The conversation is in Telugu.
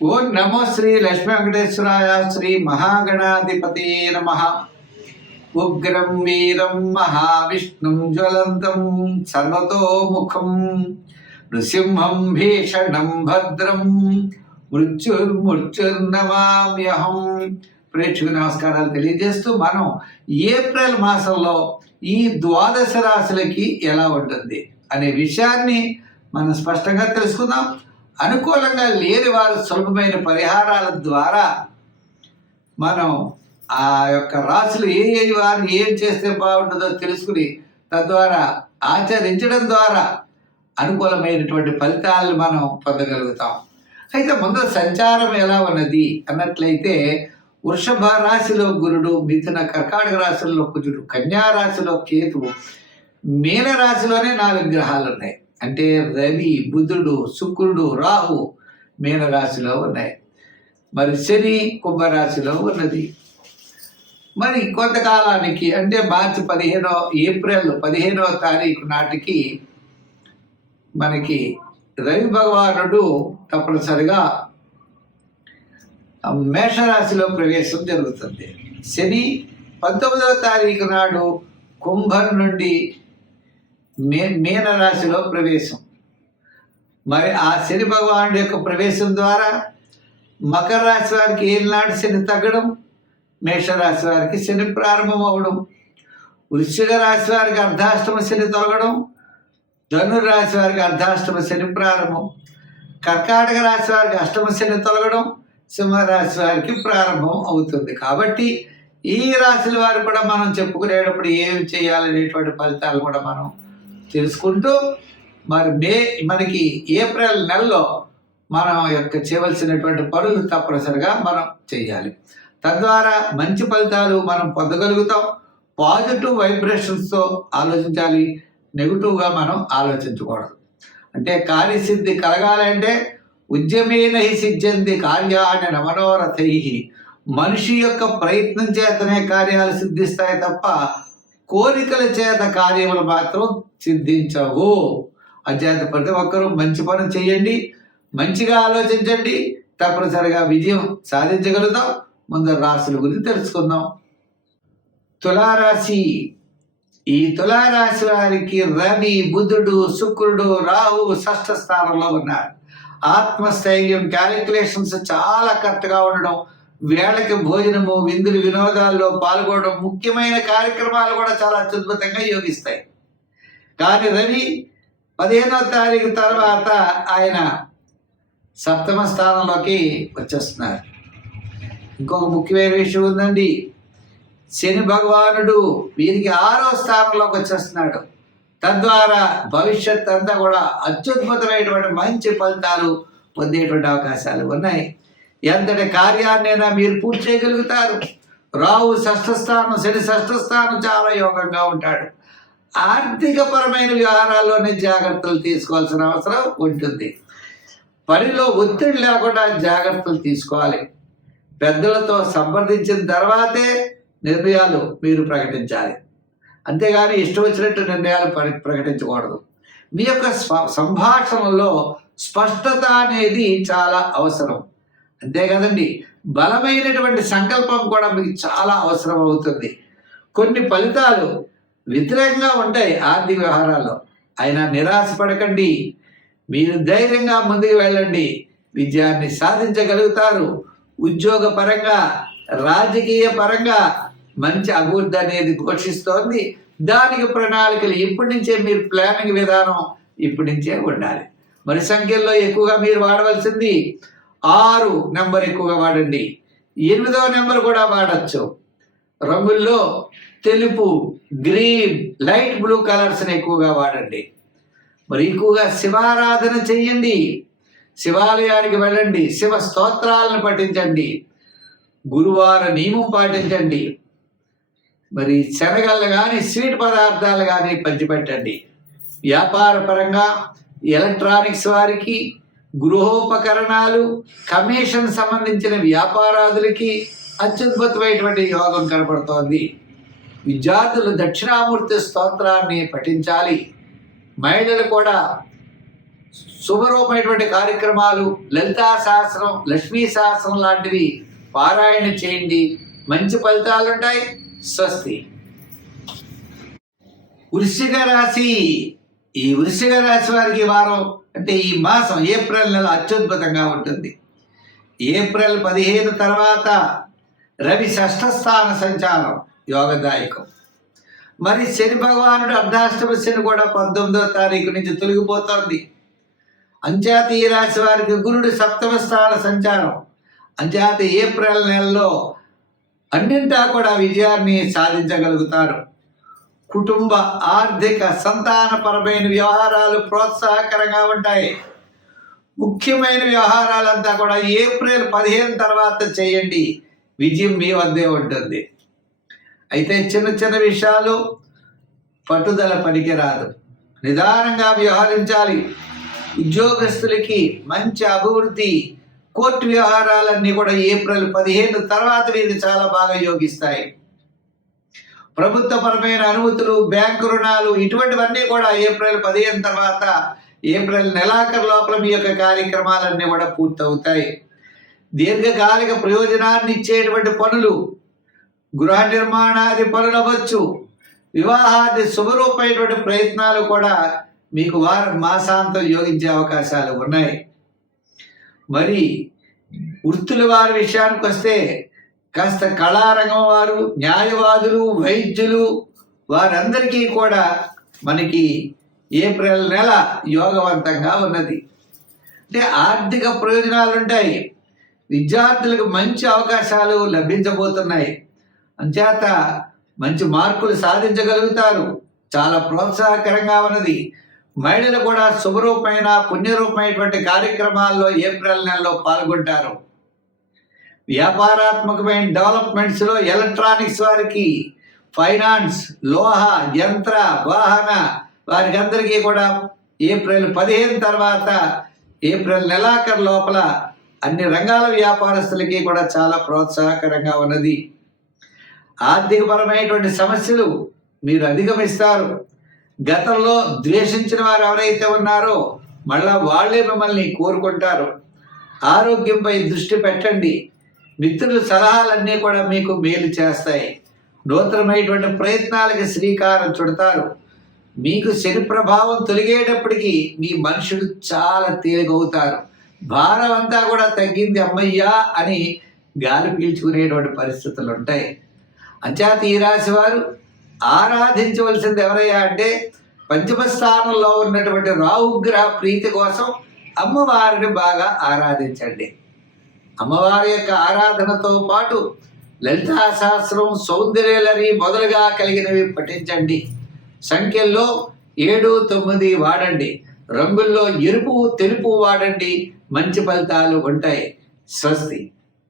ఓం నమో శ్రీ లక్ష్మీ వెంకటేశ్వరాయ శ్రీ మహాగణాధిపతి నమ. ఉగ్రం వీరం మహావిష్ణుం జ్వలంతం సర్వతోముఖం నృసింహం భీషణం భద్రం మృత్యుర్నమామ్యహం. ప్రేక్షకు నమస్కారాలు తెలియజేస్తూ మనం ఏప్రిల్ మాసంలో ఈ ద్వాదశ రాశులకి ఎలా ఉంటుంది అనే విషయాన్ని మనం స్పష్టంగా తెలుసుకుందాం. అనుకూలంగా లేని వారు సులభమైన పరిహారాల ద్వారా మనం ఆ యొక్క రాశులు ఏ వారు ఏం చేస్తే బాగుంటుందో తెలుసుకుని తద్వారా ఆచరించడం ద్వారా అనుకూలమైనటువంటి ఫలితాలను మనం పొందగలుగుతాం. అయితే ముందు సంచారం ఎలా ఉన్నది అన్నట్లయితే వృషభ రాశిలో గురుడు, మిథున కర్కాటక రాశుల్లో కుజుడు, కన్యా రాశిలో కేతువు, మీన రాశిలోనే 4 గ్రహాలు ఉన్నాయి. అంటే రవి, బుధుడు, శుక్రుడు, రాహు మీనరాశిలో ఉన్నాయి. మరి శని కుంభరాశిలో ఉన్నది. మరి కొంతకాలానికి అంటే ఏప్రిల్ 15వ తారీఖు నాటికి మనకి రవి భగవానుడు తప్పనిసరిగా మేషరాశిలో ప్రవేశం జరుగుతుంది. శని 19వ తారీఖు నాడు కుంభం నుండి మీనరాశిలో ప్రవేశం. మరి ఆ శని భగవానుడి యొక్క ప్రవేశం ద్వారా మకర రాశి వారికి ఏనాడు శని తగ్గడం, మేషరాశి వారికి శని ప్రారంభం అవ్వడం, వృశ్చిక రాశి వారికి అర్ధాష్టమ శని తొలగడం, ధనుర్రాశి వారికి అర్ధాష్టమ శని ప్రారంభం, కర్కాటక రాశి వారికి అష్టమ శని తొలగడం, సింహరాశి వారికి ప్రారంభం అవుతుంది. కాబట్టి ఈ రాశుల వారు కూడా మనం చెప్పుకునేటప్పుడు ఏమి చేయాలనేటువంటి ఫలితాలు కూడా మనం తెలుసుకుంటూ మరి మనకి ఏప్రిల్ నెలలో మనం చేయవలసినటువంటి పనులు తప్పనిసరిగా మనం చేయాలి. తద్వారా మంచి ఫలితాలు మనం పొందగలుగుతాం. పాజిటివ్ వైబ్రేషన్స్తో ఆలోచించాలి, నెగిటివ్గా మనం ఆలోచించకూడదు. అంటే కార్యసిద్ధి కలగాలంటే ఉద్యమేన హి సిద్ధ్యంతి కార్యాణి నమనోరథై. మనిషి యొక్క ప్రయత్నం చేతనే కార్యాలు సిద్ధిస్తాయి తప్ప కోరికల చేత కార్యములు మాత్రం సిద్ధించవు. అచేత ప్రతి ఒక్కరూ మంచి పని చేయండి, మంచిగా ఆలోచించండి, తప్పనిసరిగా విజయం సాధించగలుగుతాం. ముందు రాశుల గురించి తెలుసుకుందాం. తులారాశి. ఈ తులారాశి వారికి రవి, బుధుడు, శుక్రుడు, రాహువు 6వ స్థానంలో ఉన్నారు. ఆత్మస్థైర్యం, క్యాలిక్యులేషన్స్ చాలా కరెక్ట్గా ఉండడం, వేళకి భోజనము, విందులు, వినోదాల్లో పాల్గొనడం, ముఖ్యమైన కార్యక్రమాలు కూడా చాలా అత్యద్భుతంగా యోగిస్తాయి. కానీ రవి 15వ తారీఖు తర్వాత ఆయన 7వ స్థానంలోకి వచ్చేస్తున్నారు. ఇంకొక ముఖ్యమైన విషయం ఉందండి. శని భగవానుడు వీరికి 6వ స్థానంలోకి వచ్చేస్తున్నాడు. తద్వారా భవిష్యత్ అంతా కూడా అత్యద్భుతమైనటువంటి మంచి ఫలితాలు పొందేటువంటి అవకాశాలు ఉన్నాయి. ఎంతటి కార్యాన్నైనా మీరు పూర్తి చేయగలుగుతారు. రాహు 6వ స్థానం, శని 6వ స్థానం చాలా యోగంగా ఉంటాడు. ఆర్థిక పరమైన వ్యవహారాల్లోనే జాగ్రత్తలు తీసుకోవాల్సిన అవసరం ఉంటుంది. పనిలో ఒత్తిడి లేకుండా జాగ్రత్తలు తీసుకోవాలి. పెద్దలతో సంప్రదించిన తర్వాతే నిర్ణయాలు మీరు ప్రకటించాలి. అంతేగాని ఇష్టం వచ్చినట్టు నిర్ణయాలు ప్రకటించకూడదు. మీ యొక్క సంభాషణలో స్పష్టత అనేది చాలా అవసరం. అంతే కదండి, బలమైనటువంటి సంకల్పం కూడా మీకు చాలా అవసరం అవుతుంది. కొన్ని ఫలితాలు వ్యతిరేకంగా ఉంటాయి ఆర్థిక వ్యవహారాల్లో, అయినా నిరాశపడకండి. మీరు ధైర్యంగా ముందుకు వెళ్ళండి, విజయాన్ని సాధించగలుగుతారు. ఉద్యోగ పరంగా, రాజకీయ పరంగా మంచి అభివృద్ధి అనేది ఘోషిస్తోంది. దానికి ప్రణాళికలు ఇప్పటి నుంచే, మీరు ప్లానింగ్ విధానం ఇప్పటి నుంచే ఉండాలి. మరి సంఖ్యల్లో ఎక్కువగా మీరు వాడవలసింది 6 నెంబర్ ఎక్కువగా వాడండి. 8వ నెంబర్ కూడా వాడచ్చు. రంగుల్లో తెలుపు, గ్రీన్, లైట్ బ్లూ కలర్స్ని ఎక్కువగా వాడండి. మరి ఎక్కువగా శివారాధన చెయ్యండి, శివాలయానికి వెళ్ళండి, శివ స్తోత్రాలను పఠించండి, గురువార నియమం పాటించండి. మరి శనగలు కానీ స్వీట్ పదార్థాలు కానీ పంచిపెట్టండి. వ్యాపార పరంగా ఎలక్ట్రానిక్స్ వారికి, గృహోపకరణాలు, కమిషన్ సంబంధించిన వ్యాపారాదులకి అత్యద్భుతమైనటువంటి యోగం కనపడుతోంది. విద్యార్థులు దక్షిణామూర్తి స్తోత్రాన్ని పఠించాలి. మహిళలు కూడా శుభరూపమైనటువంటి కార్యక్రమాలు, లలితా సహస్రం, లక్ష్మీ సహస్రం లాంటివి పారాయణ చేయండి. మంచి ఫలితాలు ఉంటాయి. స్వస్తి. వృశ్చిక రాశి. ఈ వృశ్చిక రాశి వారికి వారం అంటే ఈ మాసం ఏప్రిల్ నెల అత్యద్భుతంగా ఉంటుంది. ఏప్రిల్ 15 తర్వాత రవి షష్ఠ స్థాన సంచారం యోగదాయకం. మరి శని భగవానుడు అర్ధాష్టమ శని కూడా 19వ తారీఖు నుంచి తొలగిపోతోంది. అంచేత ఈ రాశి వారికి గురుడు సప్తమ స్థాన సంచారం. అంచేత ఏప్రిల్ నెలలో అన్నింటా కూడా విజయాన్ని సాధించగలుగుతారు. కుటుంబ, ఆర్థిక, సంతానపరమైన వ్యవహారాలు ప్రోత్సాహకరంగా ఉంటాయి. ముఖ్యమైన వ్యవహారాలంతా కూడా ఏప్రిల్ 15 తర్వాత చేయండి. విజయం మీ వద్దే ఉంటుంది. అయితే చిన్న చిన్న విషయాలు పట్టుదల పనికిరాదు. నిదానంగా వ్యవహరించాలి. ఉద్యోగస్తులకి మంచి అభివృద్ధి, కోర్టు వ్యవహారాలన్నీ కూడా ఏప్రిల్ 15 తర్వాత వీరికి చాలా బాగా యోగిస్తాయి. ప్రభుత్వపరమైన అనుమతులు, బ్యాంకు రుణాలు ఇటువంటివన్నీ కూడా ఏప్రిల్ 15 తర్వాత ఏప్రిల్ నెలాఖరు లోపల మీ యొక్క కార్యక్రమాలన్నీ కూడా పూర్తవుతాయి. దీర్ఘకాలిక ప్రయోజనాన్ని ఇచ్చేటువంటి పనులు, గృహ నిర్మాణాది పనులు అవ్వచ్చు, వివాహాది శుభరూపమైనటువంటి ప్రయత్నాలు కూడా మీకు మాసాంతం యోగించే అవకాశాలు ఉన్నాయి. మరి వృత్తుల వారి విషయానికి వస్తే కాస్త కళారంగం వారు, న్యాయవాదులు, వైద్యులు వారందరికీ కూడా మనకి ఏప్రిల్ నెల యోగవంతంగా ఉన్నది. అంటే ఆర్థిక ప్రయోజనాలు ఉంటాయి. విద్యార్థులకు మంచి అవకాశాలు లభించబోతున్నాయి. అంచేత మంచి మార్కులు సాధించగలుగుతారు. చాలా ప్రోత్సాహకరంగా ఉన్నది. మహిళలు కూడా శుభరూపమైన, పుణ్యరూపమైనటువంటి కార్యక్రమాల్లో ఏప్రిల్ నెలలో పాల్గొంటారు. వ్యాపారాత్మకమైన డెవలప్మెంట్స్లో ఎలక్ట్రానిక్స్ వారికి, ఫైనాన్స్, లోహ, యంత్ర, వాహన వారికి అందరికీ కూడా ఏప్రిల్ 15 తర్వాత ఏప్రిల్ నెలాఖరు లోపల అన్ని రంగాల వ్యాపారస్తులకి కూడా చాలా ప్రోత్సాహకరంగా ఉన్నది. ఆర్థికపరమైనటువంటి సమస్యలు మీరు అధిగమిస్తారు. గతంలో ద్వేషించిన వారు ఎవరైతే ఉన్నారో మళ్ళా వాళ్ళే మిమ్మల్ని కోరుకుంటారు. ఆరోగ్యంపై దృష్టి పెట్టండి. మిత్రుల సలహాలన్నీ కూడా మీకు మేలు చేస్తాయి. నూతనమైనటువంటి ప్రయత్నాలకి శ్రీకారం చుడతారు. మీకు శని ప్రభావం తొలగేటప్పటికీ మీ మనుషులు చాలా తేలికవుతారు. భారం అంతా కూడా తగ్గింది అమ్మయ్యా అని గాలి పీల్చుకునేటువంటి పరిస్థితులు ఉంటాయి. అంచేత ఈ రాశి వారు ఆరాధించవలసింది ఎవరయ్యా అంటే పంచమ స్థానంలో ఉన్నటువంటి రాహుగ్రహ ప్రీతి కోసం అమ్మవారిని బాగా ఆరాధించండి. అమ్మవారి యొక్క ఆరాధనతో పాటు లలితా సహస్రం, సౌందర్యలరి మొదలుగా కలిగినవి పఠించండి. సంఖ్యల్లో 7, 9 వాడండి. రంగుల్లో ఎరుపు, తెలుపు వాడండి. మంచి ఫలితాలు ఉంటాయి. స్వస్తి.